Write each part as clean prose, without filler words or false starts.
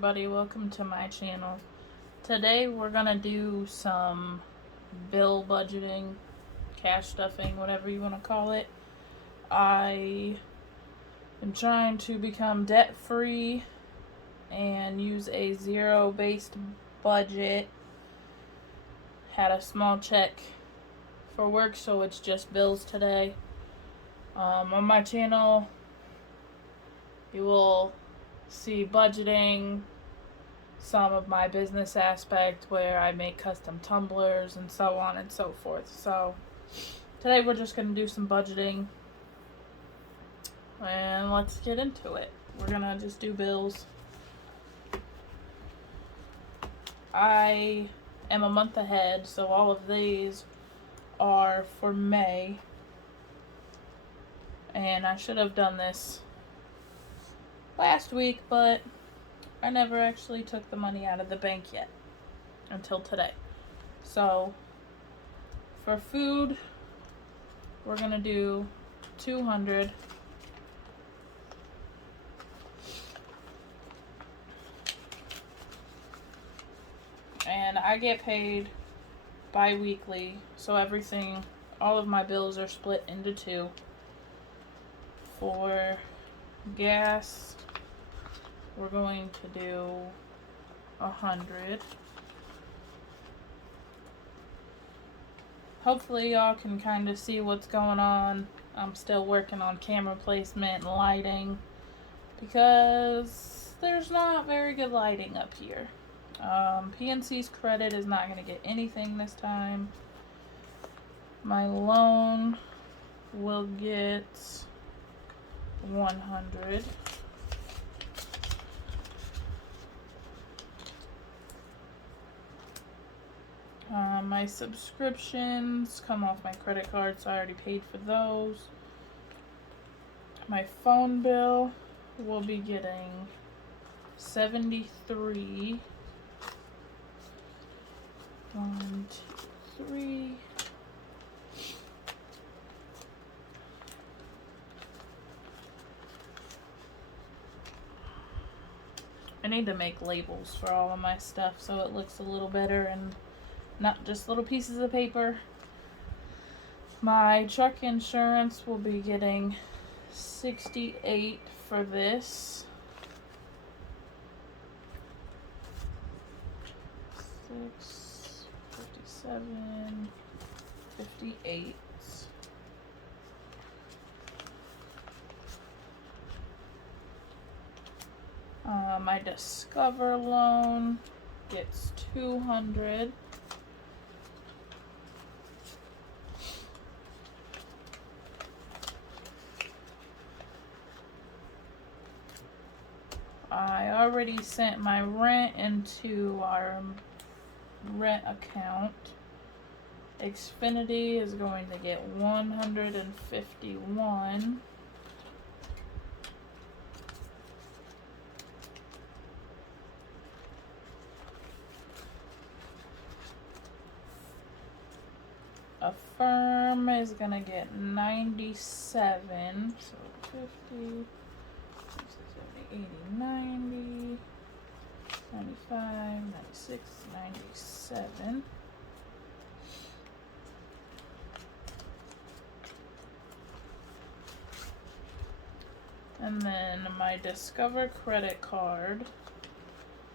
everybody, welcome to my channel. Today we're gonna do some bill budgeting, cash stuffing, whatever you want to call it. I am trying to become debt free and use a zero based budget. Had a small check for work, so it's just bills today. On my channel you will see budgeting, some of my business aspect where I make custom tumblers and so on and so forth. So today we're just going to do some budgeting and let's get into it. We're going to just do bills. I am a month ahead, so all of these are for May, and I should have done this last week, but I never actually took the money out of the bank yet until today. So for food, we're gonna do $200. And I get paid bi-weekly, so all of my bills are split into two. For gas, we're going to do 100. Hopefully y'all can kind of see what's going on. I'm still working on camera placement and lighting because there's not very good lighting up here. PNC's credit is not going to get anything this time. My loan will get 100. My subscriptions come off my credit card, so I already paid for those. My phone bill will be getting 73. 1, 2, 3. I need to make labels for all of my stuff so it looks a little better and not just little pieces of paper. My truck insurance will be getting 68 for this. 6, 57, 58. My Discover loan gets 200. I already sent my rent into our rent account. Xfinity is going to get 151. Affirm is going to get 97. So 50, 60, 70, 80, 90, 95, 96, 97. And then my Discover credit card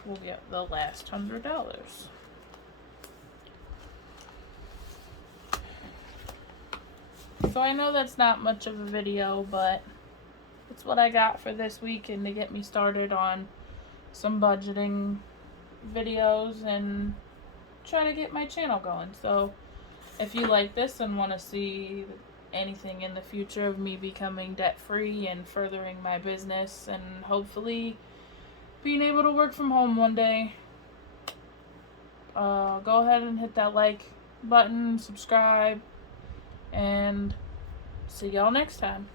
will get the last $100. So I know that's not much of a video, but it's what I got for this week and to get me started on some budgeting videos and try to get my channel going. So if you like this and want to see anything in the future of me becoming debt free and furthering my business and hopefully being able to work from home one day, go ahead and hit that like button, subscribe, and see y'all next time.